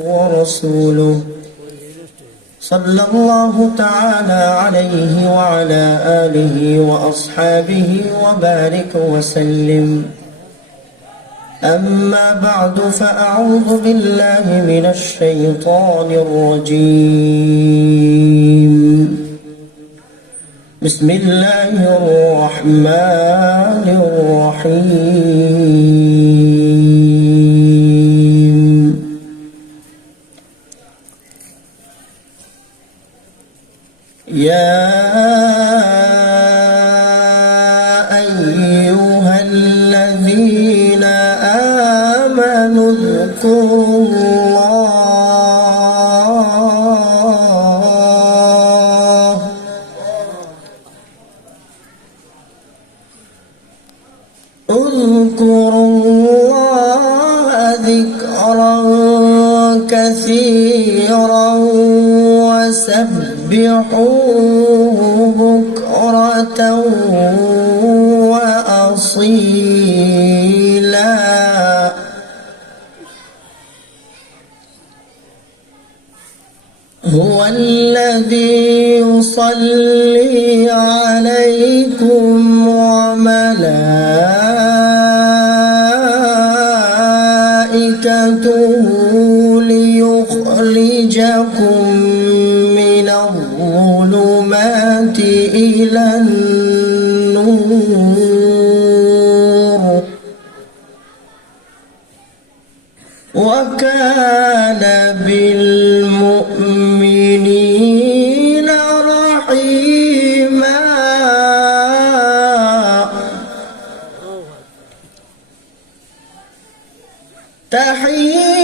ورسوله صلى الله تعالى عليه وعلى آله وأصحابه وبارك وسلم. أما بعد فأعوذ بالله من الشيطان الرجيم. بسم الله الرحمن الرحيم. يا أيها الذين آمنوا اذكروا الله ذكرا كثيرا وسبحوه بكرة وأصيلا. هو الذي يصلي عليكم وملائكته ليخرجكم من الظلمات إلى النور وكان بالمؤمنين رحيما.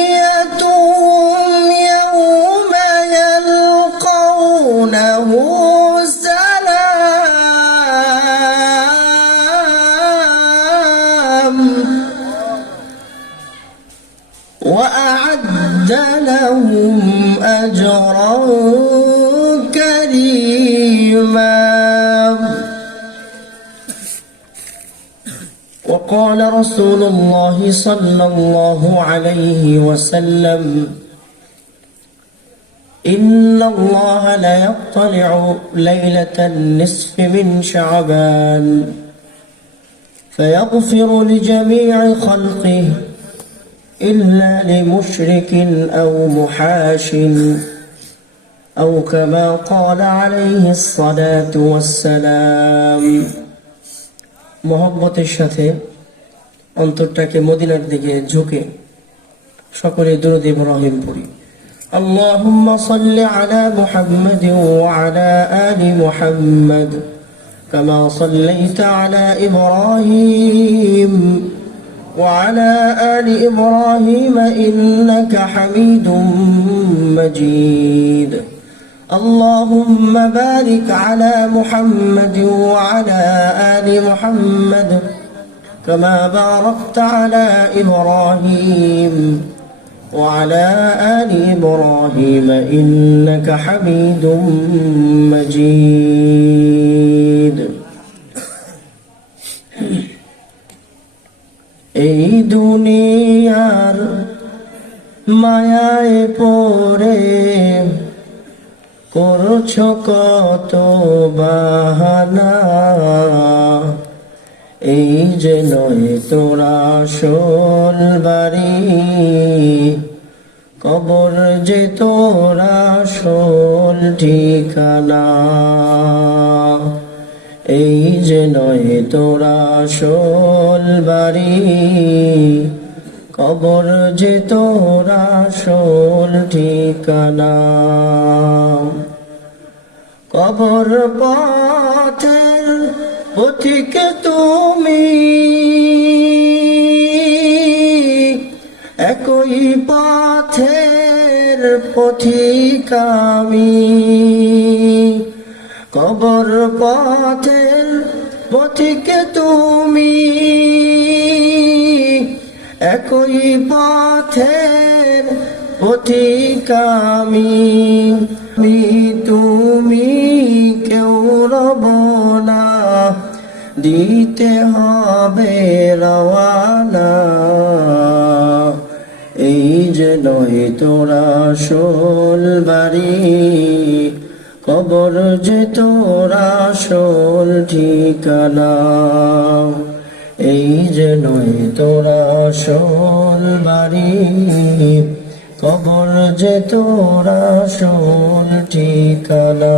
تحيتهم يوم يلقونه سلام وأعد لهم أجرا كريما. وقال رسول الله صلى الله عليه وسلم: إن الله لا يطلع ليلة النصف من شعبان فيغفر لجميع خلقه إلا لمشرك أو محاش أو كما قال عليه الصلاة والسلام. মোহব্বতের সাথে অন্তরটাকে মদিনার দিকে ঝুঁকে সকলে দুরূদ ইব্রাহিম পড়ি। আল্লাহুম্মা সাল্লি আলা মুহাম্মাদিন ওয়া আলা আলি মুহাম্মাদ কামা সাল্লাইতা আলা ইব্রাহিম ওয়া আলা আলি ইব্রাহিম ইন্নাকা হামিদুম মাজিদ। اللهم بارك على محمد وعلى آل محمد كما باركت على إبراهيم وعلى آل إبراهيم إنك حميد مجيد. এই দুনিয়ার মায়ায় পড়ে করছো কত বাহানা, এই যে নয় তোরা আসল বাড়ি, কবর যে তোরা আসল ঠিকানা। এই যে নয় তোরা আসল বাড়ি, কবর যে তোরা আসল ঠিকানা। কবর পথের পথিক তুমি, একই পথের পথিক আমি। কবর পথের পথিক তুমি, একই পথের পথিক আমি। তুমি কেউ রব না, দিতে হবে রওয়ানা। এই যে নয় তোর আসল বাড়ি, কবর যে তোর আসল ঠিকানা। এই যে নয় তোর আসল বাড়ি, কবর যে তোর আসল ঠিকানা।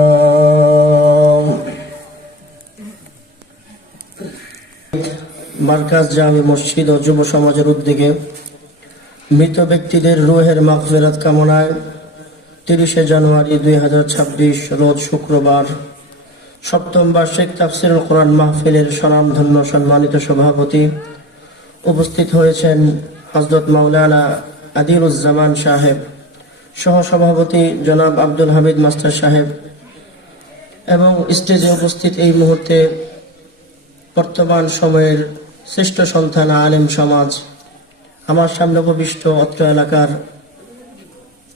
মার্কাজ জামি মসজিদ ও যুব সমাজের উদ্যোগে মৃত ব্যক্তিদের রুহের মাগফিরাত কামনায় 30শে জানুয়ারি 2026 রোজ শুক্রবার সপ্তম বার্ষিক তাফসিরুল কোরআন মাহফিলের স্বনামধন্য সম্মানিত সভাপতি উপস্থিত হয়েছেন হযরত মাওলানা আদিলুজ্জামান সাহেব, সহসভাপতি জনাব আব্দুল হামিদ মাস্টার সাহেব এবং স্টেজে উপস্থিত এই মুহূর্তে বর্তমান সময়ের শ্রেষ্ঠ সন্তান আলেম সমাজ, আমার সামনে উপবিষ্ট অত্র এলাকার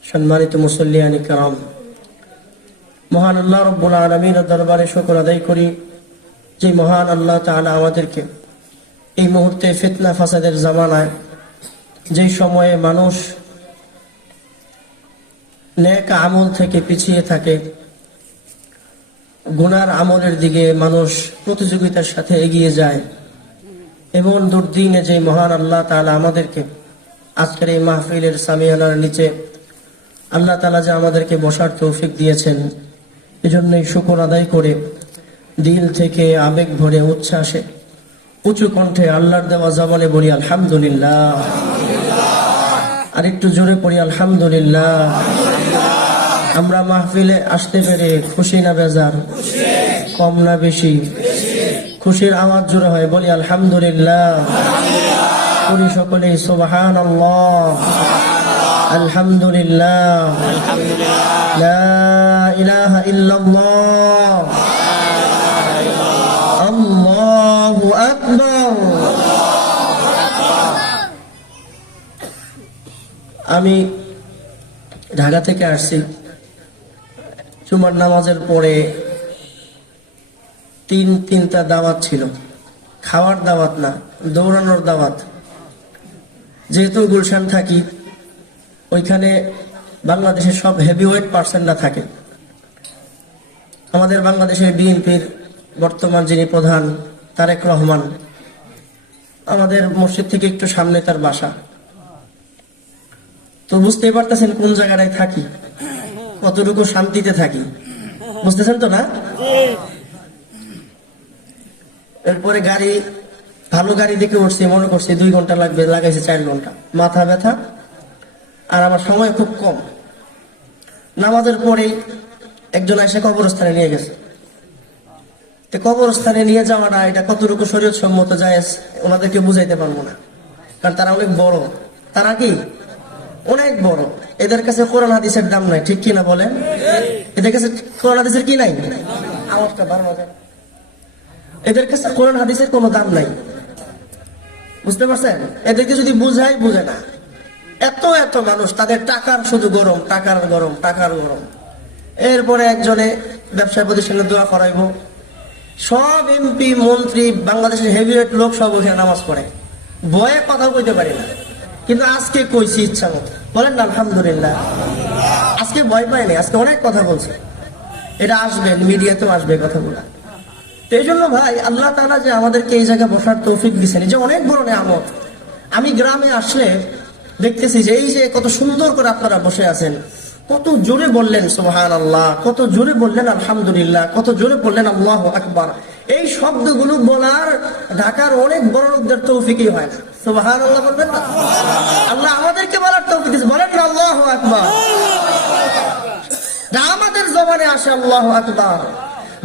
সম্মানিত মুসল্লিয়ান কিরাম। মহান আল্লাহ রাব্বুল আলামিনের দরবারে শুকর আদায় করি যে মহান আল্লাহ তাআলা আমাদেরকে এই মুহূর্তে ফিতনা ফাসাদের জামানায়, যেই সময়ে মানুষ নেক আমল থেকে পিছিয়ে থাকে, গুনার আমলের দিকে মানুষ প্রতিযোগিতার সাথে এগিয়ে যায়, এমন দুর্দিনে যে মহান আল্লাহ তাআলা আমাদেরকে আজকের এই মাহফিলের সামিয়ানার নিচে আল্লাহ তাআলা যে আমাদেরকে বসার তৌফিক দিয়েছেন, এজন্যই শুকর আদায় করে দিল থেকে আবেগ ভরে উচ্ছ্বাসে উঁচু কণ্ঠে আল্লাহর দেওয়া জবানে বলি আলহামদুলিল্লাহ। আর একটু জোরে পড়ি আলহামদুলিল্লাহ। আমরা মাহফিলে আসতে পেরে খুশি না বেজার? কম না বেশি? খুশির আওয়াজ জোরে হয়, বলি আলহামদুলিল্লাহ। পড়ি সকলেই সুবহানাল্লাহ, আলহামদুলিল্লাহ, লা ইলাহা ইল্লাল্লাহ, আল্লাহু আকবার। আমি ঢাকা থেকে আসছি। জুমার নামাজের পরে তিনটা দাওয়াত ছিল, খাওয়ার দাওয়াত না, দৌড়ানোর দাওয়াত। যেহেতু গুলশান থাকি, ওইখানে বাংলাদেশের সব হেভিওয়েট পার্সনরা থাকে। আমাদের বাংলাদেশের বিএনপির বর্তমান যিনি প্রধান তারেক রহমান, আমাদের মসজিদ থেকে একটু সামনে তার বাসা। তো বুঝতেই পারতেছেন কোন জায়গায় থাকি, কতটুকু শান্তিতে থাকি, বুঝতেছেন তো না? এরপরে গাড়ি, ভালো গাড়ি দেখে উঠছি, মনে করছি 2 ঘন্টা লাগবে, লাগাইছে 4 ঘন্টা। মাথা ব্যথা, আর আমার সময় খুব কম। নামাজের পরে একজন এসে কবরস্থানে নিয়ে গেছে। তো কবরস্থানে নিয়ে যাওয়াটা এটা কতটুকু শরীয়ত সম্মত জায়েজ ওনাদেরকে বুঝাইতে পারবো না, কারণ তারা অনেক বড়। তারা কি অনেক বড়, এদের কাছে কোরআন হাদিসের দাম নাই, ঠিক কিনা বলেন? এদের কাছে কোরআন হাদিসের কি নাই? আওয়াজটা বাড়ানো যায়। এদের কাছে কোরআন হাদিসের কোনো দাম নাই, বুঝতে পারছেন? এদেরকে যদি বুঝাই, বুঝে না। এত এত মানুষ, তাদের টাকার শুধু গরম, টাকার গরম, টাকার গরম। এরপরে একজনে ব্যবসায় প্রতিষ্ঠানে দোয়া করাইব, সব এমপি মন্ত্রী বাংলাদেশের হেভিওয়েট লোক সব ওখানে নামাজ পড়ে, ভয়ে কথা কইতে পারি না। কিন্তু আজকে কইছি ইচ্ছা মতো, বলেন না আলহামদুলিল্লাহ। আজকে ভয় পাইনি, আজকে অনেক কথা বলছে। এটা আসবে, মিডিয়াতেও আসবে কথাগুলো। এই জন্য ভাই, আল্লাহ তাআলা যে আমাদেরকে এই জায়গায় বসার তৌফিক দিয়েছেন, এই যে অনেক বড় নিয়ামত। আমি গ্রামে আসলে দেখতেছি যে এই যে কত সুন্দর করে আপনারা বসে আছেন, কত জোরে বললেন সুবহানাল্লাহ, কত জোরে বললেন আলহামদুলিল্লাহ, কত জোরে বললেন আল্লাহু আকবার। এই শব্দগুলো বলার ঢাকার অনেক বড় লোকদের তৌফিকই হয় না। সুবহানাল্লাহ বলবেন না? আল্লাহ আমাদেরকে বলার তৌফিক দিয়েছে, বলেন না আল্লাহু আকবার। আমাদের জবানে আসে আল্লাহু আকবার।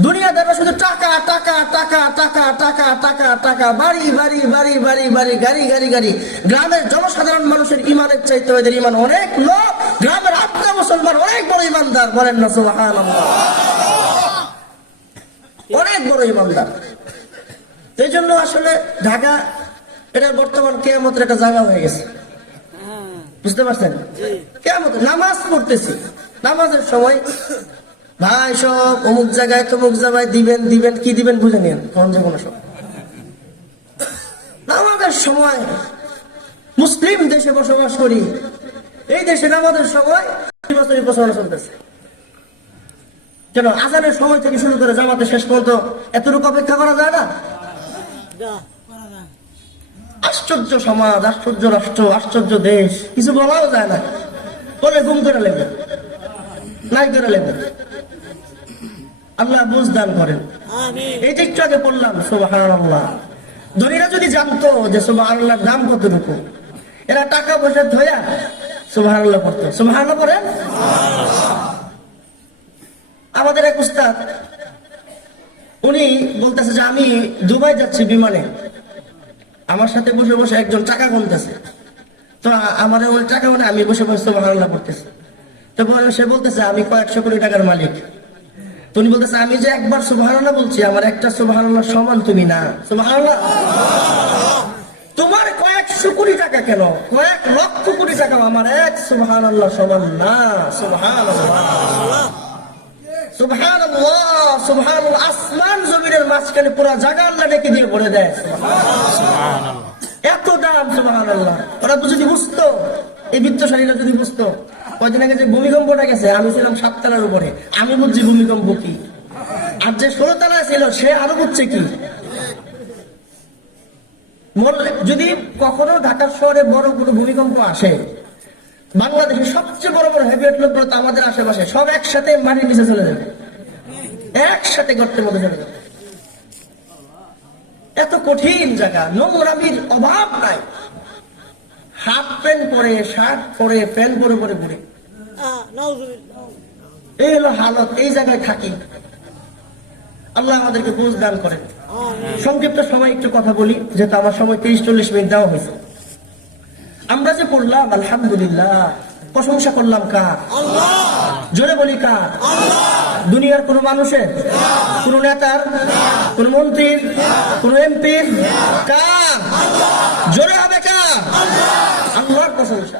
দুনিয়াদাররা শুধু টাকা টাকা টাকা টাকা টাকা টাকা টাকা, বাড়ি বাড়ি বাড়ি বাড়ি বাড়ি, গাড়ি গাড়ি গাড়ি। গ্রামের জনসাধারণ মানুষের ইমানের চাইতে এদের ইমান অনেক লো। গ্রামের আত্মা মুসলমান অনেক বড় ইমানদার, বলেন না সুবহানাল্লাহ, অনেক বড় ইমানদার। এই জন্য আসলে ঢাকা এটা বর্তমান কিয়ামতের একটা জায়গা হয়ে গেছে, বুঝতে পারছেন? কিয়ামত নামাজ পড়তেছি, নামাজের সময় ভাই সব অমুক জায়গায় তমুক জায়গায় দিবেন দিবেন, কি দিবেন বুঝে নিন, কোন যে কোনো সব। আমাদের সময় মুসলিম দেশে বসবাস করি, এই দেশে নামাজের সময় 2 বছরের প্রচারণা চলতেছে। কেন আজানের সময় থেকে শুরু করে জামাতে শেষ পর্যন্ত এতটুকু অপেক্ষা করা যায় না? আশ্চর্য সমাজ, আশ্চর্য রাষ্ট্র, আশ্চর্য দেশ, কিছু বলাও যায় না। বলে গুম করে লেগে নাই করে লেগে। আল্লাহ বুঝ দান করেন। এই যে একটু আগে পড়লাম সুবহানাল্লাহ, ধনীরা যদি জানতো যে সুবহানাল্লাহর দাম কতটুকু, এরা টাকা পয়সা ধোয়া সুবহানাল্লাহ পড়তো। সুবহানাল্লাহ পড়েন। আমাদের এক উস্তাদ, উনি বলতেছে যে আমি দুবাই যাচ্ছি বিমানে, আমার সাথে বসে বসে একজন টাকা গুনতেছে। তো আমার ওই টাকা মানে আমি বসে বসে সুবহানাল্লাহ পড়তেছি। তো সে বলতেছে আমি কয়েকশো কোটি টাকার মালিক। তুমি বলতেছে আমি যে একবার সুবহানাল্লাহ বলছি, আমার একটা সুবহানাল্লাহ সমান তুমি না। সুবহানাল্লাহ। তোমার কয়েকশো কোটি টাকা কেন, কয়েক লক্ষ কোটি টাকা আমার এক সুবহানাল্লাহ সমান না। সুবহানাল্লাহ, সুবহানাল্লাহ, সুবহানাল্লাহ। আসমান জমিনের মাঝখানে পুরো জায়গা আল্লাহ ডেকে দিয়ে ভরে দেয়। এত দাম সুবহানাল্লাহ। ওরা তো যদি বুঝতো, এই বিত্তশালীরা যদি বুঝতো, কয়দিন আগে যে ভূমিকম্পটা গেছে, আমি ছিলাম 7 তলার উপরে, আমি বুঝছি ভূমিকম্প কি। আর যে 16 তলায় ছিল সে আরো বুঝছে কি। যদি কখনো ঢাকা শহরে বড় কোনো ভূমিকম্প আসে, বাংলাদেশের সবচেয়ে বড় বড় হেভিওয়েট লোকগুলো তো আমাদের আশেপাশে, সব একসাথে মাটির নিচে চলে যাবে, একসাথে গর্তের মধ্যে চলে যাবে। এত কঠিন জায়গা, নোংরামির অভাব নাই। হাফ প্যান্ট পরে, শার্ট পরে, প্যান্ট পরে পরে ঘুরে, এই হলো হালত। এই জায়গায় থাকি। আল্লাহ আমাদেরকে বুঝ দান করেন। সংক্ষিপ্ত সময় একটু কথা বলি, যেহেতু আমার সময় 30-40 মিনিট দেওয়া হয়েছে। আমরা যে পড়লাম আলহামদুলিল্লাহ, প্রশংসা করলাম কার? জোরে বলি কার? দুনিয়ার কোন মানুষের, কোন নেতার, কোন মন্ত্রীর, কোন এমপির? কার? জোরে হবে কার? আল্লাহর প্রশংসা।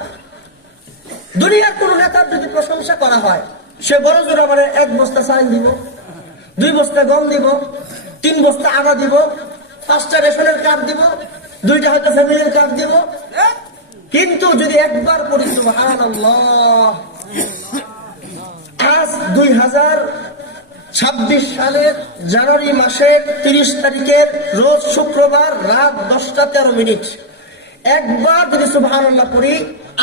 দুনিয়ার কোন নেতার যদি প্রশংসা করা হয়, সে বড় জোর আমার 1 বস্তা চাল দিব, 2 বস্তা গম দিব, 3 বস্তা আটা দিব, 5টা রেশনের কার্ড দিব, 2টা হয়তো ফ্যামিলির কার্ড দিব। কিন্তু যদি একবার পড়ি সুবহানাল্লাহ, আজ 2026 সালের জানুয়ারি মাসের 30 তারিখের রোজ শুক্রবার রাত 10টা 13 মিনিট, একবার যদি সুবহানাল্লাহ পড়ি,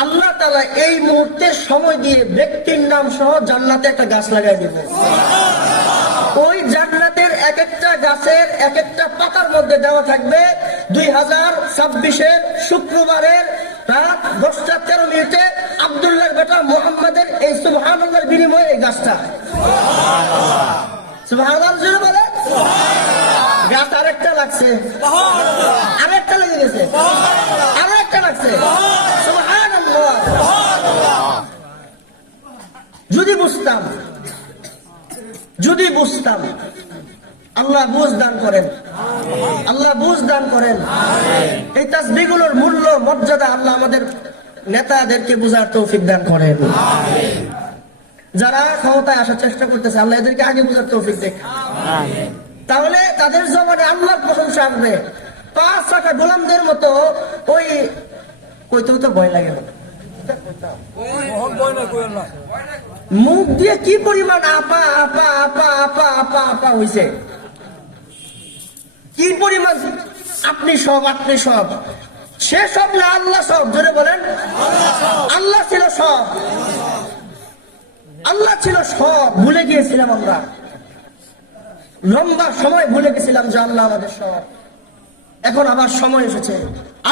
আল্লাহ তাআলা এই মুহূর্তে সময় দিয়ে ব্যক্তির নাম সহ জান্নাতে একটা গাছ লাগাই দিব। ওই জান্নাতের এক একটা গাছের এক একটা পাতার মধ্যে দেওয়া থাকবে 2026-এর শুক্রবারের রাত 10টা 13 মিনিটে আব্দুল্লাহর বেটা মুহাম্মাদের এই সুবহানাল্লাহর বিনিময়ে এই গাছটা। সুবহানাল্লাহ জোরে বলে। গাছ আরেকটা লাগছে, আরেকটা লেগে গেছে, আরেকটা লাগছে। সুবহানাল্লাহ। যদি বুঝতাম, যদি বুঝতাম। আল্লাহ বুঝ দান করেন, আল্লাহ বুঝ দান করেন। এই তাসবিহগুলোর মূল্য মর্যাদা আল্লাহ আমাদের নেতাদেরকে বুঝার তৌফিক দান করেন। যারা ক্ষমতায় আসার চেষ্টা করতেছে, আল্লাহ এদেরকে আগে বুঝার তৌফিক দেখ। তাহলে তাদের জবানে আল্লাহর প্রশংসা আসবে। 5-6টা গোলামদের মতো ওই কইতেও তো ভয় লাগে না। মুখ দিয়ে কি পরিমাণ আপা আপা আপা আপা আপা আপা হইছে, কি পরিমাণ আপনি সব, আপনি সব। সে সব না, আল্লাহ সব। জোরে বলেন আল্লাহ ছিল সব, আল্লাহ ছিল সব। ভুলে গিয়েছিলাম আমরা, লম্বা সময় ভুলে গেছিলাম যে আল্লাহ আমাদের সব। এখন আবার সময় এসেছে,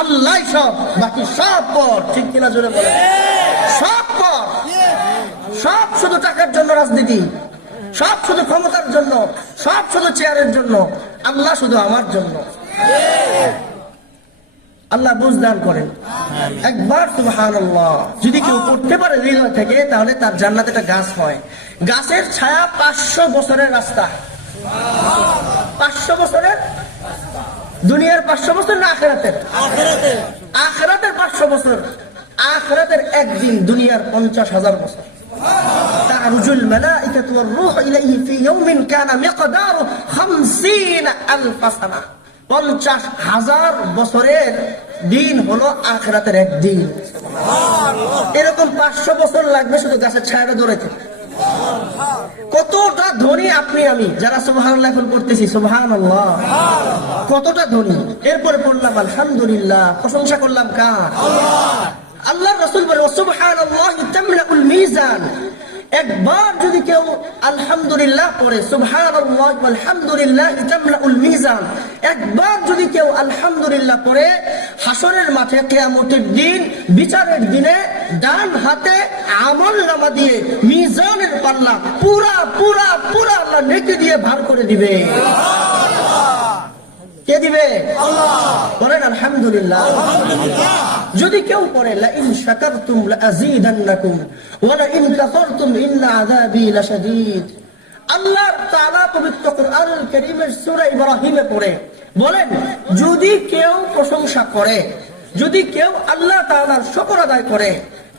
আল্লাহ সব, বাকি সব পর। ঠিক কিনা? জোরে বলেন সব পর। সব শুধু টাকার জন্য রাজনীতি, সব শুধু ক্ষমতার জন্য, সব শুধু চেয়ারের জন্য। আল্লাহ শুধু আমার জন্য। আল্লাহ বুঝদান করেন। একবার সুবহানাল্লাহ যদি কেউ করতে পারে হৃদয় থেকে, তাহলে তার জান্নাতে একটা গাছ হয়। গাছের ছায়া 500 বছরের রাস্তা। 500 বছরের? দুনিয়ার 500 বছর না আখিরাতের? আখিরাতের 500 বছর। আখিরাতের একদিন দুনিয়ার 50,000 বছর। তারুজুল মালাইকাতু ওয়ার রূহু ইলাইহি ফি ইয়াউমিন কানা মিকদারু 50,000 সানা। 50,000 বছরের দিন হলো আখিরাতের একদিন। এরকম 500 বছর লাগবে শুধু গাছের ছায়াটা ধরেতে। কতটা ধনী আপনি আমি যারা সুবহানাল্লাহ করতেছি, সুবহানাল্লাহ, কতটা ধনী। এরপরে পড়লাম আলহামদুলিল্লাহ, প্রশংসা করলাম কার? আল্লাহর রাসূল বলে সুবহানাল্লাহি তামলাউল মিজান। একবার যদি কেউ আলহামদুলিল্লাহ পড়ে, সুবহানাল্লাহ আলহামদুলিল্লাহ তামলাউল মিজান, একবার যদি কেউ আলহামদুলিল্লাহ পড়ে, হাসরের মাঠে কিয়ামতের দিন বিচারের দিনে ডান হাতে আমলনামা দিয়ে মিজানের পাল্লা পুরা পুরা পুরা আল্লাহ নেকি দিয়ে ভার করে দিবে। কে দিবে? আল্লাহ। বলেন আলহামদুলিল্লাহ। যদি কেউ পড়ে লা ইন শাকারতুম লা আযীদান্নাকুম ওয়া লা ইন কাফারতুম ইন্না আযাবী লাশাদীদ। আল্লাহ তাআলা পবিত্র কুরআনুল কারীমের সূরা ইব্রাহিমে পড়ে বলেন, যদি কেউ প্রশংসা করে, যদি কেউ আল্লাহ তাআলার শুকর আদায় করে,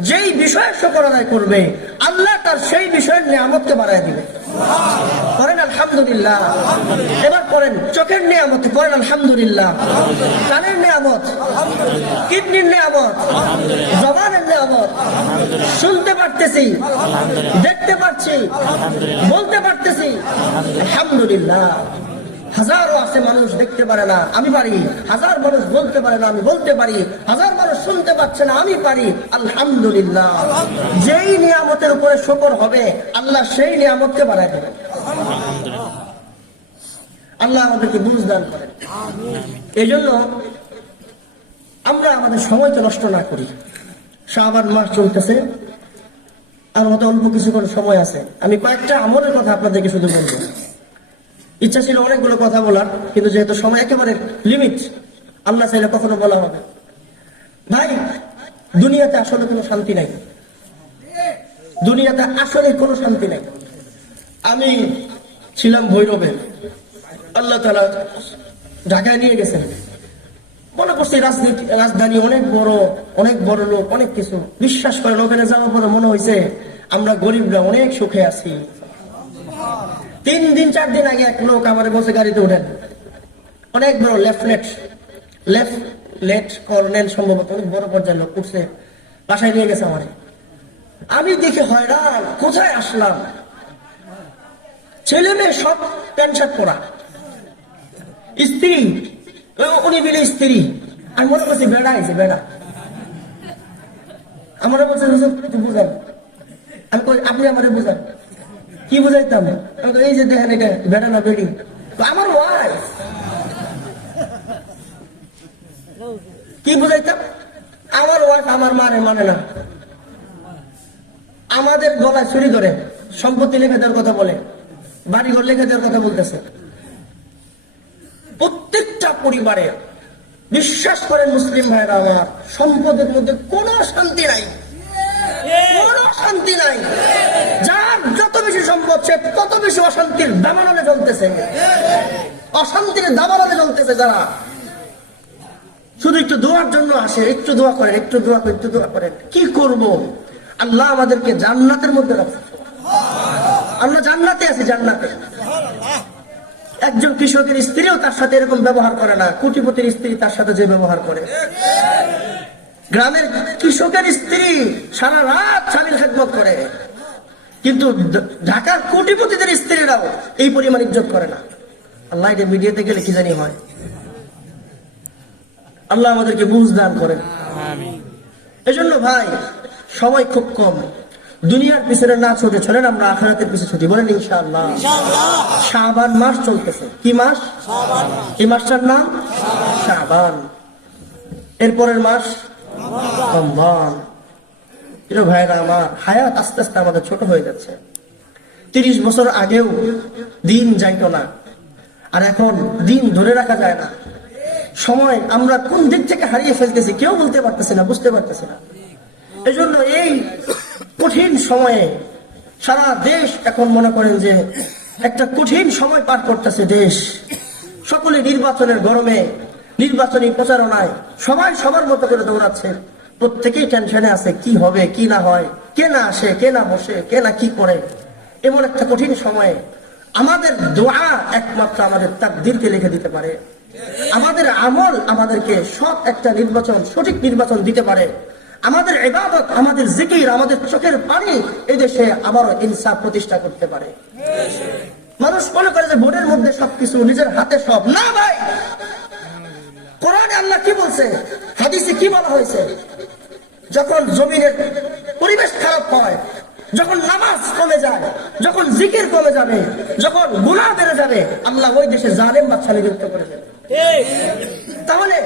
যেই বিষয়ে শুকর আদায় করবে আল্লাহ তার সেই বিষয়ের নিয়ামতকে বাড়ায় দিবে। করেন আলহামদুলিল্লাহ। এবার করেন চোখের নিয়ামত, করেন আলহামদুলিল্লাহ। কানের নিয়ামত, কিডনির নিয়ামত, জবানের নিয়ামত, শুনতে পারতেছি, দেখতে পাচ্ছি, বলতে পারতেছি, আলহামদুলিল্লাহ। হাজারো আছে মানুষ দেখতে পারে না, আমি পারি। হাজার মানুষ বলতে পারে না, আমি বলতে পারি। হাজার মানুষ শুনতে পাচ্ছে না, আমি পারি। আলহামদুলিল্লাহ। যেই নিয়ামতের উপরে শুকর হবে আল্লাহ সেই নিয়ামতকে বাড়ায় দেবেন। আল্লাহ আমাদেরকে বুঝ দান করেন। এই জন্য আমরা আমাদের সময়কে নষ্ট না করি। শাবান মাস চলতেছে, আর মতো অল্প কিছুক্ষণ সময় আছে। আমি কয়েকটা আমলের কথা আপনাদেরকে শুধু বলবো। ইচ্ছা ছিল অনেকগুলো কথা বলার, কিন্তু যেহেতু সময় একেবারে লিমিট, আল্লাহ চাইলে কখনো বলা হবে। ভাই, দুনিয়াতে আসলে কোনো শান্তি নাই। দুনিয়াতে আসলে কোনো শান্তি নাই। আমি ছিলাম ভৈরবে, আল্লাহ তাআলা ঢাকায় নিয়ে গেছেন। মনে করছি রাজধানী অনেক বড় লোক, অনেক কিছু। বিশ্বাস করেন ওখানে যাওয়ার পরে মনে হয়েছে আমরা গরিবরা অনেক সুখে আছি। 3 দিন 4 দিন আগে এক লোক আমার বসে গাড়িতে উঠেন, অনেক বড় লেফট কর্নেল সম্ভবত, অনেক বড় পর্যায়ের লোক উঠছে, বাসায় নিয়ে গেছে আমার। আমি দেখে হয়রান, কোথায় আসলাম? ছেলে মেয়ে সব প্যান্ট শার্ট পরা, স্ত্রী উনি বিলে স্ত্রী। আমি মনে করছি বেড়া আছে, বেড়া। আমার বলছে বুঝান। আমি আপনি আমারে বুঝান। কি বুঝাইতাম? এই যে দেখেন এটা বেড়া না বেড়ি, আমার ওয়াইফ। কি বুঝাইতাম? আমার ওয়াইফ আমার মানে না, আমাদের গলায় ছুরি ধরে সম্পত্তি লিখে দেওয়ার কথা বলে, বাড়িঘর লিখে দেওয়ার কথা বলতেছে। প্রত্যেকটা পরিবারে বিশ্বাস করেন মুসলিম ভাইরা আমার, সম্পদের মধ্যে কোনো শান্তি নাই, কোনো শান্তি নাই। যার যত বেশি সম্পদ সে তত বেশি অশান্তির দাবানলে জ্বলতেছে, অশান্তির দাবানলে জ্বলতেছে। যারা শুধু একটু দোয়ার জন্য আসে, একটু দোয়া করেন, একটু দোয়া করেন, একটু দোয়া করেন। কি করব? আল্লাহ আমাদেরকে জান্নাতের মধ্যে রাখছে। আমরা জান্নাতে আছি, জান্নাতে। একজন কৃষকের স্ত্রীও তার সাথে এরকম ব্যবহার করে না, কোটিপতির স্ত্রী তার সাথে যে ব্যবহার করে। গ্রামের কৃষকের স্ত্রী সারা রাত স্বামীর খেদমত করে, কিন্তু ঢাকার কোটিপতিদের স্ত্রীরাও এই পরিমাণ ইজ্জত করে না। আল্লাহ এটা মিডিয়াতে গেলে কি জানি হয়। আল্লাহ আমাদেরকে বুঝ দান করেন। এজন্য ভাই, সময় খুব কম। দুনিয়ার পিছনে না ছুটে চলেন আমরা আখিরাতের পিছনে ছুটি, বলেন ইনশাআল্লাহ। শাবান মাস চলতেছে। কি মাস? এই মাসটার নাম শাবান। এরপরের মাস রমজান। প্রিয় ভাইরা আমার, হায়াত আস্তে আস্তে আমাদের ছোট হয়ে যাচ্ছে। 30 বছর আগেও দিন যাইতো না, আর এখন দিন ধরে রাখা যায় না। সময় আমরা কোন দিক থেকে হারিয়ে ফেলতেছি কেউ বলতে পারতেছে না, বুঝতে পারতেছে না। এজন্য এই কঠিন সময়ে সারা দেশ এখন মনে করেন যে একটা কঠিন সময় পার করতেছে দেশ। সকলে নির্বাচনের গরমে, নির্বাচনী প্রচারণায় সবাই সবার মতো করে দৌড়াচ্ছে। প্রত্যেকেই টেনশনে আছে, কি হবে কি না হয়, কে না আসে, কে না বসে, কে না কি করে। এমন একটা কঠিন সময়ে আমাদের দোয়া একমাত্র আমাদের তাকদীরকে লিখে দিতে পারে। আমাদের আমল আমাদেরকে সৎ একটা নির্বাচন, সঠিক নির্বাচন দিতে পারে। আমাদের ইবাদত, আমাদের জিকির, আমাদের চোখের পানি এই দেশে আবারও ইনসাফ প্রতিষ্ঠা করতে পারে। মানুষ মনে করে যে ভোটের মধ্যে সবকিছু নিজের হাতে সব, না ভাই। কোরআনে আল্লাহ কি বলছে, হাদিসে কি বলা হয়েছে? যখন জমিনের পরিবেশ খারাপ হয়, যখন নামাজ কমে যায়, যখন জিকির কমে যাবে, যখন গুনাহ বেড়ে যাবে, আল্লাহ ওই দেশে জালেম বাদশা নিযুক্ত করে দেবে। তাহলে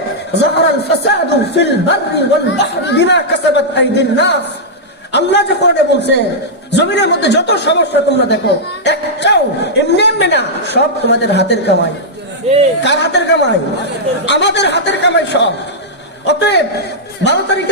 যাহারাল ফাসাদু ফিল বাররি ওয়াল বাহরি বিমা কাসাবাত আইদিন নাস, আল্লাহ যে কোরআনে বলছে জমিনের মধ্যে যত সমস্যা তোমরা দেখো, একটাও এমনি এমনি না, সব তোমাদের হাতের কামাই। কার হাতের কামাই? আমাদের হাতের কামাই সব। অতএব 12 তারিখের